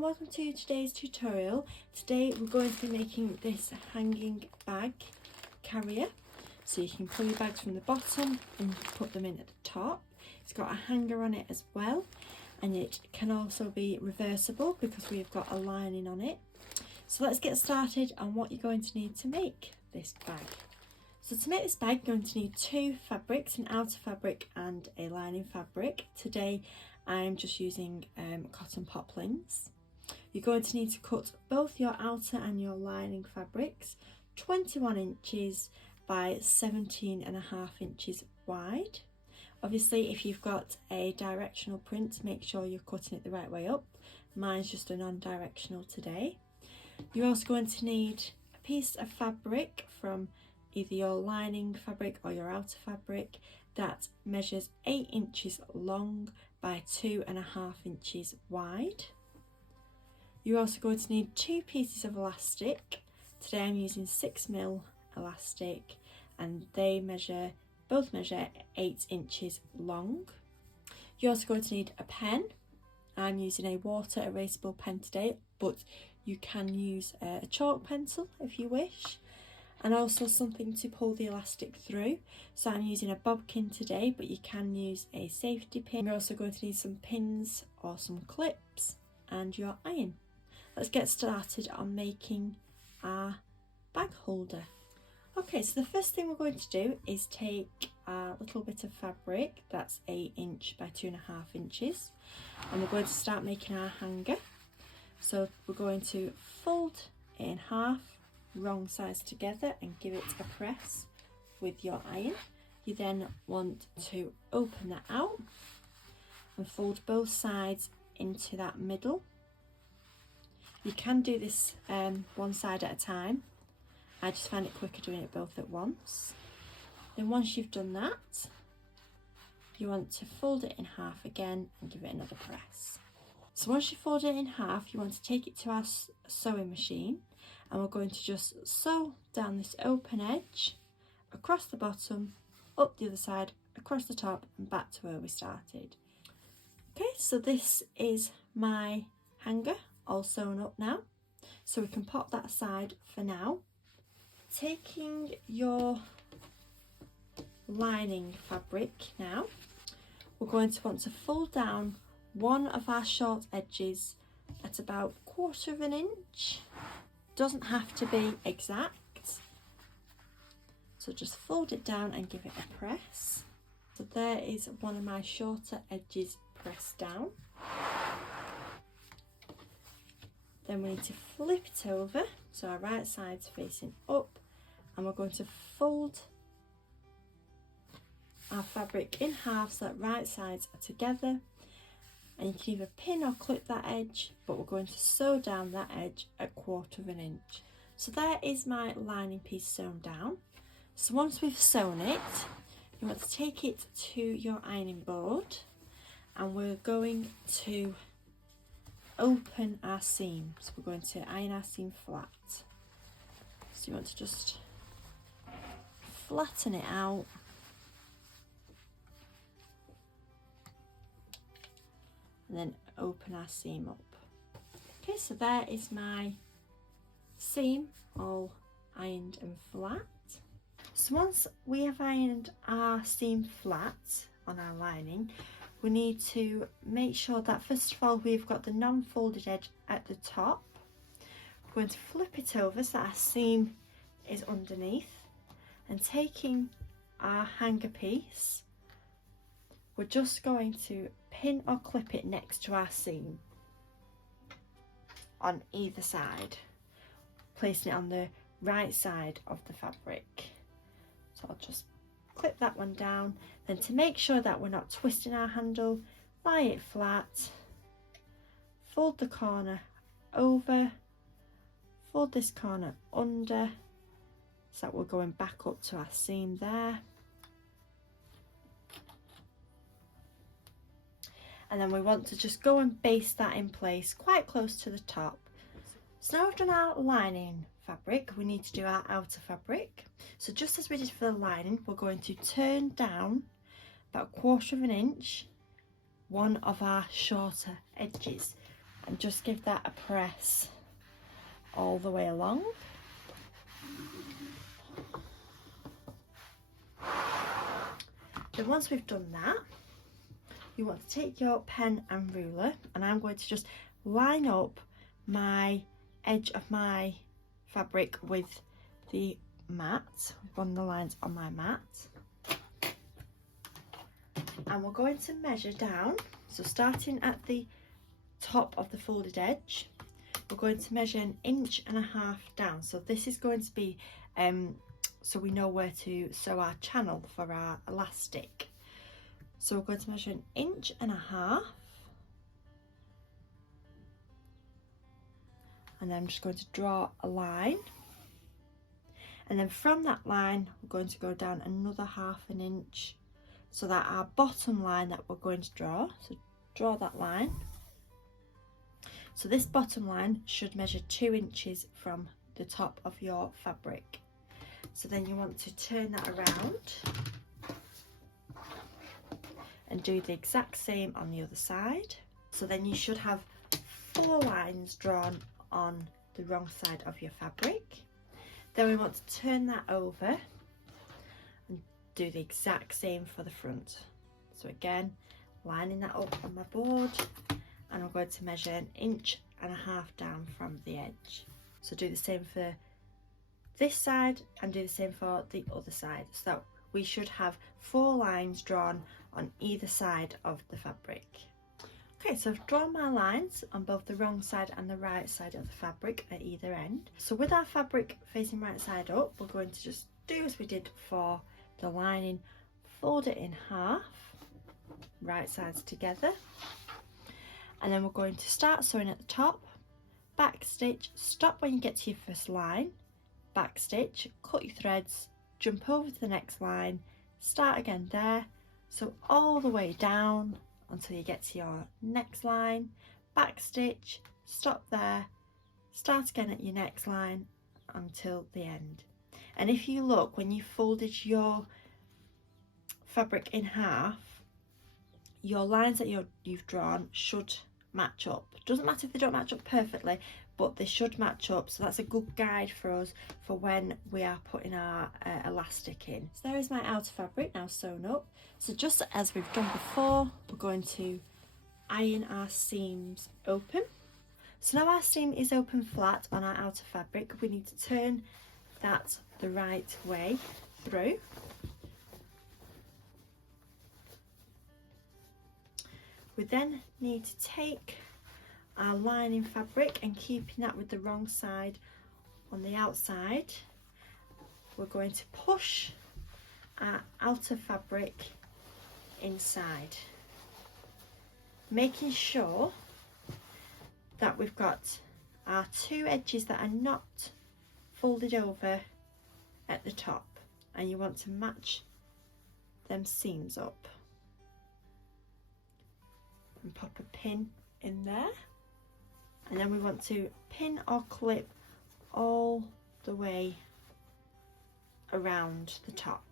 and welcome to today's tutorial. Today we're going to be making this hanging bag carrier. So you can pull your bags from the bottom and put them in at the top. It's got a hanger on it as well, and it can also be reversible because we've got a lining on it. So let's get started on what you're going to need to make this bag. So to make this bag, you're going to need two fabrics, an outer fabric and a lining fabric. Today I'm just using cotton poplins. You're going to need to cut both your outer and your lining fabrics 21 inches by 17.5 inches wide. Obviously, if you've got a directional print, make sure you're cutting it the right way up. Mine's just a non-directional today. You're also going to need a piece of fabric from either your lining fabric or your outer fabric that measures 8 inches long by 2.5 inches wide. You're also going to need two pieces of elastic. Today I'm using 6mm elastic, and they both measure 8 inches long. You're also going to need a pen. I'm using a water erasable pen today, but you can use a chalk pencil if you wish, and also something to pull the elastic through. So I'm using a bobbin today, but you can use a safety pin. You're also going to need some pins or some clips and your iron. Let's get started on making our bag holder. Okay, so the first thing we're going to do is take a little bit of fabric that's 8 inch by 2.5 inches, and we're going to start making our hanger. So we're going to fold it in half, wrong sides together, and give it a press with your iron. You then want to open that out and fold both sides into that middle. You can do this one side at a time. I just find it quicker doing it both at once. Then once you've done that, you want to fold it in half again and give it another press. So once you fold it in half, you want to take it to our sewing machine, and we're going to just sew down this open edge across the bottom, up the other side, across the top, and back to where we started. Okay, so this is my hanger all sewn up now, so we can pop that aside for now. Taking your lining fabric now, we're going to want to fold down one of our short edges at about 1/4 inch. Doesn't have to be exact, so just fold it down and give it a press. So there is one of my shorter edges pressed down. Then we need to flip it over so our right side's facing up, and we're going to fold our fabric in half so that right sides are together. And you can either pin or clip that edge, but we're going to sew down that edge at 1/4 inch. So there is my lining piece sewn down. So once we've sewn it, you want to take it to your ironing board, and we're going to open our seam. So we're going to iron our seam flat. So you want to just flatten it out. And then open our seam up. Okay, so there is my seam all ironed and flat. So once we have ironed our seam flat on our lining, we need to make sure that first of all we've got the non-folded edge at the top. We're going to flip it over so that our seam is underneath, and taking our hanger piece, we're just going to pin or clip it next to our seam on either side, placing it on the right side of the fabric. So I'll just clip that one down. Then, to make sure that we're not twisting our handle, lie it flat, fold the corner over, fold this corner under, so that we're going back up to our seam there. And then we want to just go and baste that in place quite close to the top. So now we've done our lining fabric, we need to do our outer fabric. So just as we did for the lining, we're going to turn down about 1/4 inch one of our shorter edges. and just give that a press all the way along. Then once we've done that, you want to take your pen and ruler, and I'm going to just line up my edge of my fabric with the mat, run the lines on my mat, and we're going to measure down. So starting at the top of the folded edge, we're going to measure 1.5 inches down. So this is going to be so we know where to sew our channel for our elastic. So we're going to measure 1.5 inches, and then I'm just going to draw a line, and then from that line we're going to go down another 1/2 inch, so that our bottom line that we're going to draw, so draw that line. So this bottom line should measure 2 inches from the top of your fabric. So then you want to turn that around and do the exact same on the other side. So then you should have 4 lines drawn on the wrong side of your fabric. Then we want to turn that over and do the exact same for the front. So again, lining that up on my board, and I'm going to measure 1.5 inches down from the edge. So do the same for this side and do the same for the other side. So we should have 4 lines drawn on either side of the fabric. Okay, so I've drawn my lines on both the wrong side and the right side of the fabric at either end. So with our fabric facing right side up, we're going to just do as we did for the lining, fold it in half, right sides together, and then we're going to start sewing at the top, back stitch, stop when you get to your first line, back stitch, cut your threads, jump over to the next line, start again there, so all the way down until you get to your next line, back stitch, stop there, start again at your next line until the end. And if you look, when you folded your fabric in half, your lines that you've drawn should match up. Doesn't matter if they don't match up perfectly, but they should match up, so that's a good guide for us for when we are putting our elastic in. So there is my outer fabric now sewn up. So just as we've done before, we're going to iron our seams open. So now our seam is open flat on our outer fabric, we need to turn that the right way through. We then need to take our lining fabric and keeping that with the wrong side on the outside, we're going to push our outer fabric inside, making sure that we've got our 2 edges that are not folded over at the top, and you want to match them seams up and pop a pin in there, and then we want to pin or clip all the way around the top,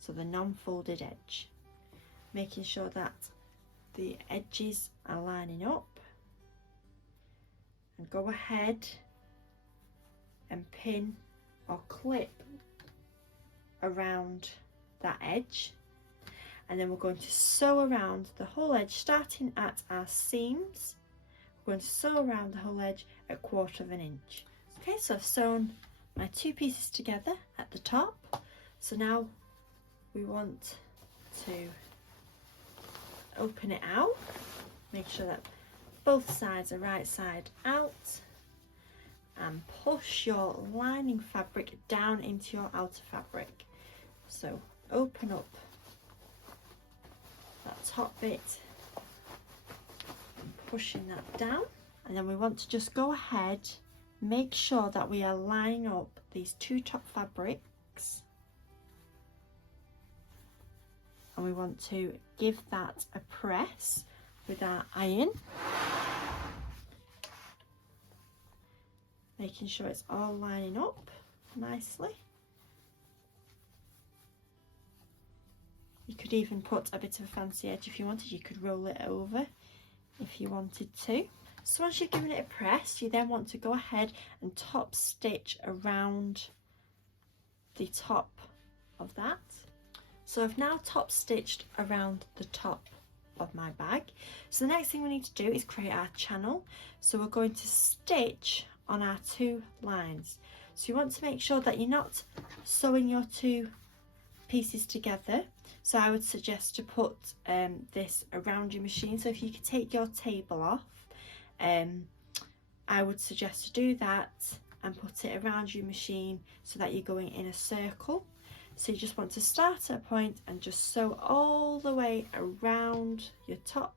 so the non-folded edge, making sure that the edges are lining up, and go ahead and pin or clip around that edge. And then we're going to sew around the whole edge, starting at our seams. We're going to sew around the whole edge at 1/4 inch. Okay, so I've sewn my 2 pieces together at the top. So now we want to open it out, make sure that both sides are right side out, and push your lining fabric down into your outer fabric. So open up that top bit and pushing that down, and then we want to just go ahead, make sure that we are lining up these 2 top fabrics, and we want to give that a press with our iron, making sure it's all lining up nicely. You could even put a bit of a fancy edge if you wanted. You could roll it over if you wanted to. So once you've given it a press, you then want to go ahead and top stitch around the top of that. So I've now top stitched around the top of my bag. So the next thing we need to do is create our channel. So we're going to stitch on our 2 lines. So you want to make sure that you're not sewing your 2 pieces together. So I would suggest to put this around your machine. So if you could take your table off, I would suggest to do that and put it around your machine so that you're going in a circle. So you just want to start at a point and just sew all the way around your top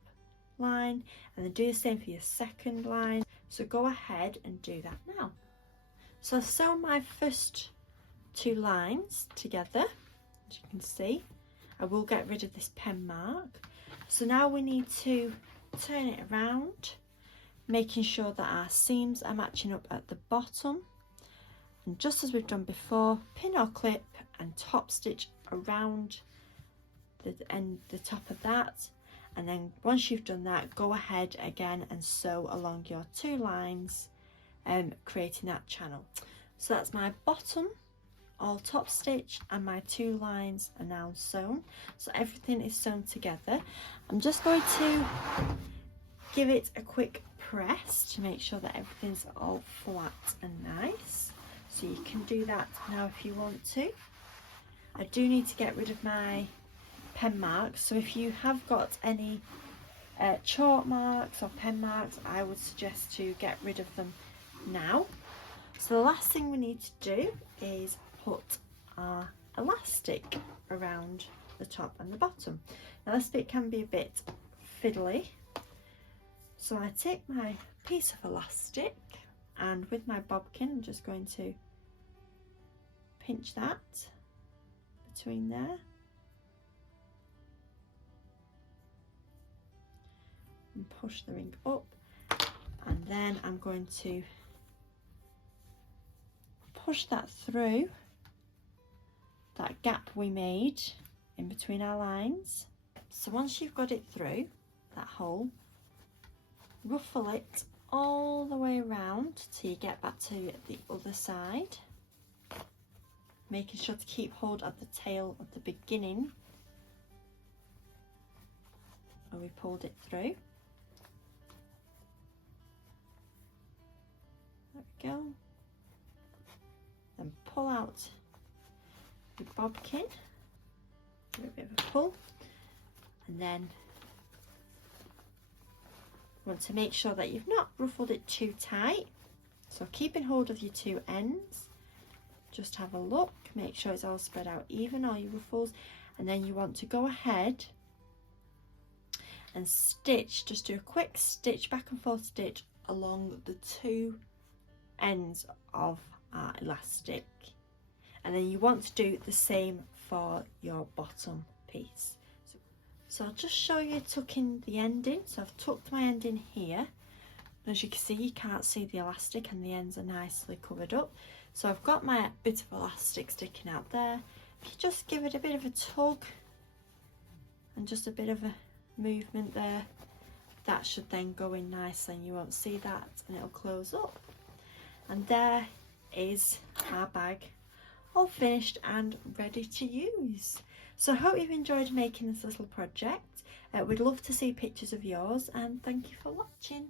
line, and then do the same for your second line. So go ahead and do that now. So I've sewn my first 2 lines together, as you can see. I will get rid of this pen mark. So now we need to turn it around, making sure that our seams are matching up at the bottom. And just as we've done before, pin or clip and top stitch around the top of that. And then once you've done that, go ahead again and sew along your 2 lines, creating that channel. So that's my bottom all top stitch, and my 2 lines are now sewn. So everything is sewn together. I'm just going to give it a quick press to make sure that everything's all flat and nice. So you can do that now if you want to. I do need to get rid of my pen marks, so if you have got any chalk marks or pen marks, I would suggest to get rid of them now. So the last thing we need to do is put our elastic around the top and the bottom. Now this bit can be a bit fiddly, so I take my piece of elastic and with my bobbin I'm just going to pinch that between there and push the ring up, and then I'm going to push that through that gap we made in between our lines. So once you've got it through that hole, ruffle it all the way around till you get back to the other side, making sure to keep hold of the tail at the beginning where we pulled it through. There we go. Then pull out the bobbin, give it a bit of a pull, and then you want to make sure that you've not ruffled it too tight. So keeping hold of your 2 ends, just have a look, make sure it's all spread out even, all your ruffles, and then you want to go ahead and stitch, just do a quick stitch, back and forth stitch along the 2 ends of our elastic, and then you want to do the same for your bottom piece. So I'll just show you tucking the end in. So I've tucked my end in here. As you can see, you can't see the elastic and the ends are nicely covered up. So I've got my bit of elastic sticking out there. If you just give it a bit of a tug and just a bit of a movement there, that should then go in nicely and you won't see that, and it'll close up. And there is our bag all finished and ready to use. So I hope you've enjoyed making this little project. We'd love to see pictures of yours, and thank you for watching.